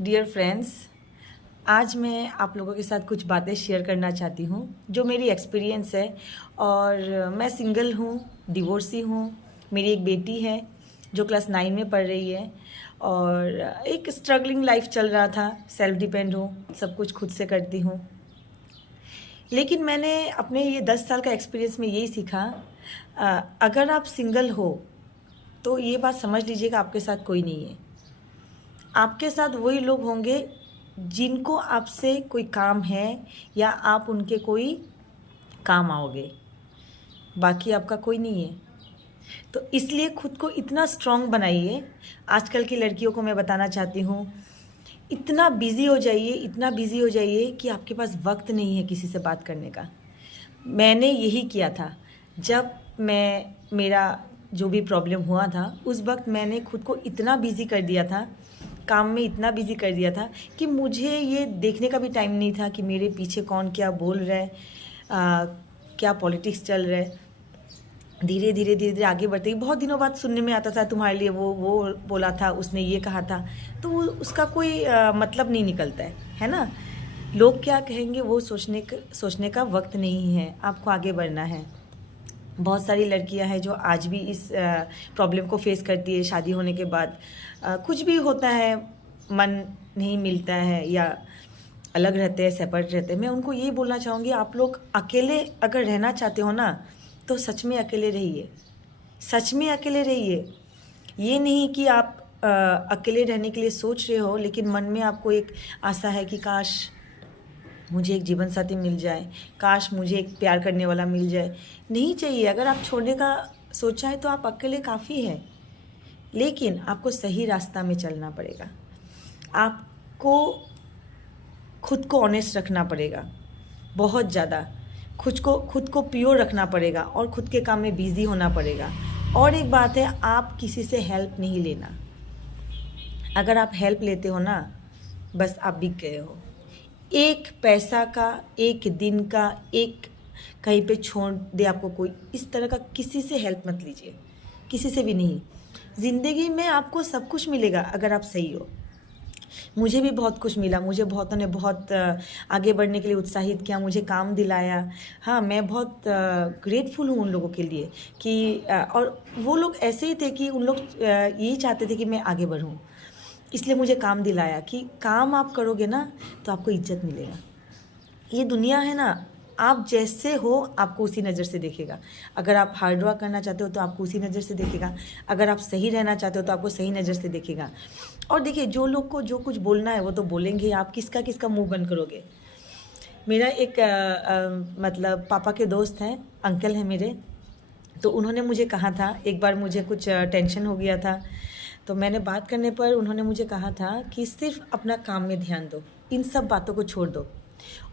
Dear friends, आज मैं आप लोगों के साथ कुछ बातें शेयर करना चाहती हूँ जो मेरी एक्सपीरियंस है। और मैं सिंगल हूँ, डिवोर्सी हूँ। मेरी एक बेटी है जो क्लास 9 में पढ़ रही है और एक स्ट्रगलिंग लाइफ चल रहा था। सेल्फ डिपेंड हूँ, सब कुछ खुद से करती हूँ। लेकिन मैंने अपने ये 10 साल का एक्सपीरियंस में यही सीखा, अगर आप सिंगल हो तो ये बात समझ लीजिएगा आपके साथ कोई नहीं है। आपके साथ वही लोग होंगे जिनको आपसे कोई काम है या आप उनके कोई काम आओगे, बाकी आपका कोई नहीं है। तो इसलिए खुद को इतना स्ट्रांग बनाइए। आजकल की लड़कियों को मैं बताना चाहती हूँ, इतना बिज़ी हो जाइए, इतना बिज़ी हो जाइए कि आपके पास वक्त नहीं है किसी से बात करने का। मैंने यही किया था। जब मेरा जो भी प्रॉब्लम हुआ था उस वक्त मैंने खुद को इतना बिज़ी कर दिया था, काम में इतना बिज़ी कर दिया था कि मुझे ये देखने का भी टाइम नहीं था कि मेरे पीछे कौन क्या बोल रहा है, क्या पॉलिटिक्स चल रहा है। धीरे धीरे धीरे धीरे आगे बढ़ते ही बहुत दिनों बाद सुनने में आता था, तुम्हारे लिए वो बोला था, उसने ये कहा था। तो वो उसका कोई मतलब नहीं निकलता है ना। लोग क्या कहेंगे वो सोचने का वक्त नहीं है, आपको आगे बढ़ना है। बहुत सारी लड़कियां हैं जो आज भी इस प्रॉब्लम को फेस करती है। शादी होने के बाद कुछ भी होता है, मन नहीं मिलता है या अलग रहते हैं, सेपरेट रहते हैं। मैं उनको ये बोलना चाहूँगी, आप लोग अकेले अगर रहना चाहते हो ना तो सच में अकेले रहिए, सच में अकेले रहिए। ये नहीं कि आप अकेले रहने के लिए सोच रहे हो लेकिन मन में आपको एक आशा है कि काश मुझे एक जीवन साथी मिल जाए, काश मुझे एक प्यार करने वाला मिल जाए। नहीं चाहिए। अगर आप छोड़ने का सोचा है तो आप अकेले काफ़ी हैं, लेकिन आपको सही रास्ता में चलना पड़ेगा। आपको खुद को ऑनेस्ट रखना पड़ेगा, बहुत ज़्यादा खुद को प्योर रखना पड़ेगा और खुद के काम में बिज़ी होना पड़ेगा। और एक बात है, आप किसी से हेल्प नहीं लेना। अगर आप हेल्प लेते हो ना, बस आप बिक गए हो। एक पैसा का, एक दिन का, एक कहीं पे छोड़ दे आपको कोई, इस तरह का किसी से हेल्प मत लीजिए, किसी से भी नहीं। ज़िंदगी में आपको सब कुछ मिलेगा अगर आप सही हो। मुझे भी बहुत कुछ मिला, मुझे बहुतों ने बहुत आगे बढ़ने के लिए उत्साहित किया, मुझे काम दिलाया। हाँ, मैं बहुत ग्रेटफुल हूँ उन लोगों के लिए कि और वो लोग ऐसे ही थे कि उन लोग यही चाहते थे कि मैं आगे बढ़ूँ, इसलिए मुझे काम दिलाया कि काम आप करोगे ना तो आपको इज्जत मिलेगा। ये दुनिया है ना, आप जैसे हो आपको उसी नज़र से देखेगा। अगर आप हार्ड वर्क करना चाहते हो तो आपको उसी नज़र से देखेगा। अगर आप सही रहना चाहते हो तो आपको सही नज़र से देखेगा। और देखिए, जो लोग को जो कुछ बोलना है वो तो बोलेंगे, आप किसका किसका मुंह बंद करोगे। मेरा एक मतलब पापा के दोस्त हैं, अंकल हैं मेरे, तो उन्होंने मुझे कहा था, एक बार मुझे कुछ टेंशन हो गया था तो मैंने बात करने पर उन्होंने मुझे कहा था कि सिर्फ अपना काम में ध्यान दो, इन सब बातों को छोड़ दो।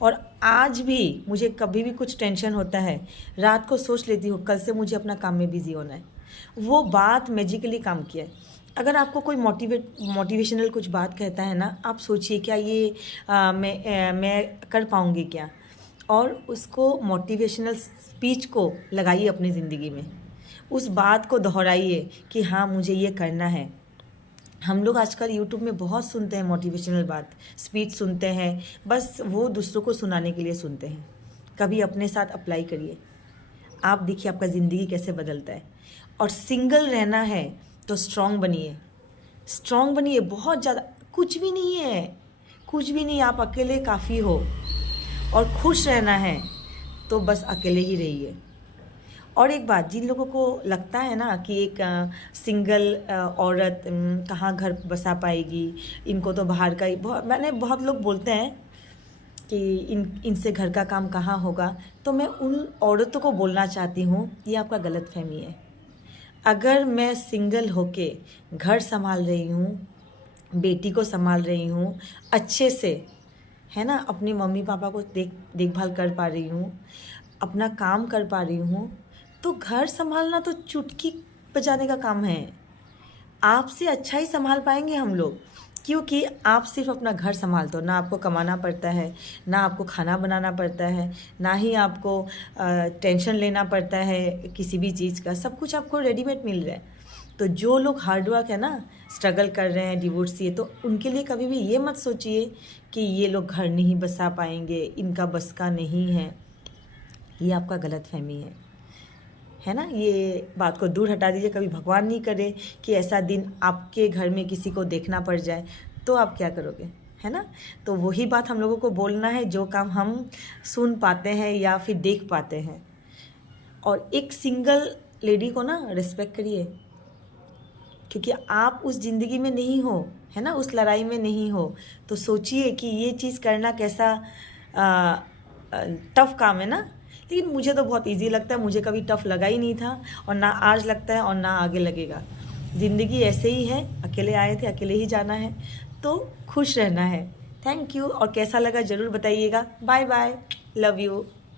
और आज भी मुझे कभी भी कुछ टेंशन होता है, रात को सोच लेती हूँ कल से मुझे अपना काम में बिज़ी होना है। वो बात मैजिकली काम किया है। अगर आपको कोई मोटिवेशनल कुछ बात कहता है ना, आप सोचिए क्या ये मैं कर पाऊँगी क्या, और उसको मोटिवेशनल स्पीच को लगाइए अपनी ज़िंदगी में। उस बात को दोहराइए कि हाँ, मुझे ये करना है। हम लोग आजकल यूट्यूब में बहुत सुनते हैं मोटिवेशनल बात, स्पीच सुनते हैं, बस वो दूसरों को सुनाने के लिए सुनते हैं। कभी अपने साथ अप्लाई करिए, आप देखिए आपका ज़िंदगी कैसे बदलता है। और सिंगल रहना है तो स्ट्रांग बनिए, स्ट्रांग बनिए बहुत ज़्यादा। कुछ भी नहीं है, कुछ भी नहीं, आप अकेले काफ़ी हो। और खुश रहना है तो बस अकेले ही रहिए। और एक बात, जिन लोगों को लगता है ना कि एक सिंगल औरत कहाँ घर बसा पाएगी, इनको तो बाहर का ही बहुत लोग बोलते हैं कि इनसे घर का काम कहाँ होगा, तो मैं उन औरतों को बोलना चाहती हूँ, ये आपका गलतफहमी है। अगर मैं सिंगल होके घर संभाल रही हूँ, बेटी को संभाल रही हूँ अच्छे से, है ना, अपनी मम्मी पापा को देखभाल कर पा रही हूँ, अपना काम कर पा रही हूँ, तो घर संभालना तो चुटकी बजाने का काम है। आपसे अच्छा ही संभाल पाएंगे हम लोग, क्योंकि आप सिर्फ अपना घर संभालते हो ना, आपको कमाना पड़ता है, ना आपको खाना बनाना पड़ता है, ना ही आपको टेंशन लेना पड़ता है किसी भी चीज़ का। सब कुछ आपको रेडीमेड मिल रहा है। तो जो लोग हार्ड वर्क है ना, स्ट्रगल कर रहे हैं डिवोर्सी, तो उनके लिए कभी भी ये मत सोचिए कि ये लोग घर नहीं बसा पाएंगे, इनका बस का नहीं है। ये आपका गलतफहमी है ना। ये बात को दूर हटा दीजिए। कभी भगवान नहीं करे कि ऐसा दिन आपके घर में किसी को देखना पड़ जाए, तो आप क्या करोगे, है ना। तो वही बात हम लोगों को बोलना है जो काम हम सुन पाते हैं या फिर देख पाते हैं। और एक सिंगल लेडी को ना रिस्पेक्ट करिए, क्योंकि आप उस ज़िंदगी में नहीं हो, है ना, उस लड़ाई में नहीं हो। तो सोचिए कि ये चीज़ करना कैसा टफ़ काम है ना। लेकिन मुझे तो बहुत इजी लगता है, मुझे कभी टफ़ लगा ही नहीं था, और ना आज लगता है और ना आगे लगेगा। ज़िंदगी ऐसे ही है, अकेले आए थे, अकेले ही जाना है, तो खुश रहना है। Thank you. और कैसा लगा ज़रूर बताइएगा। Bye bye, love you.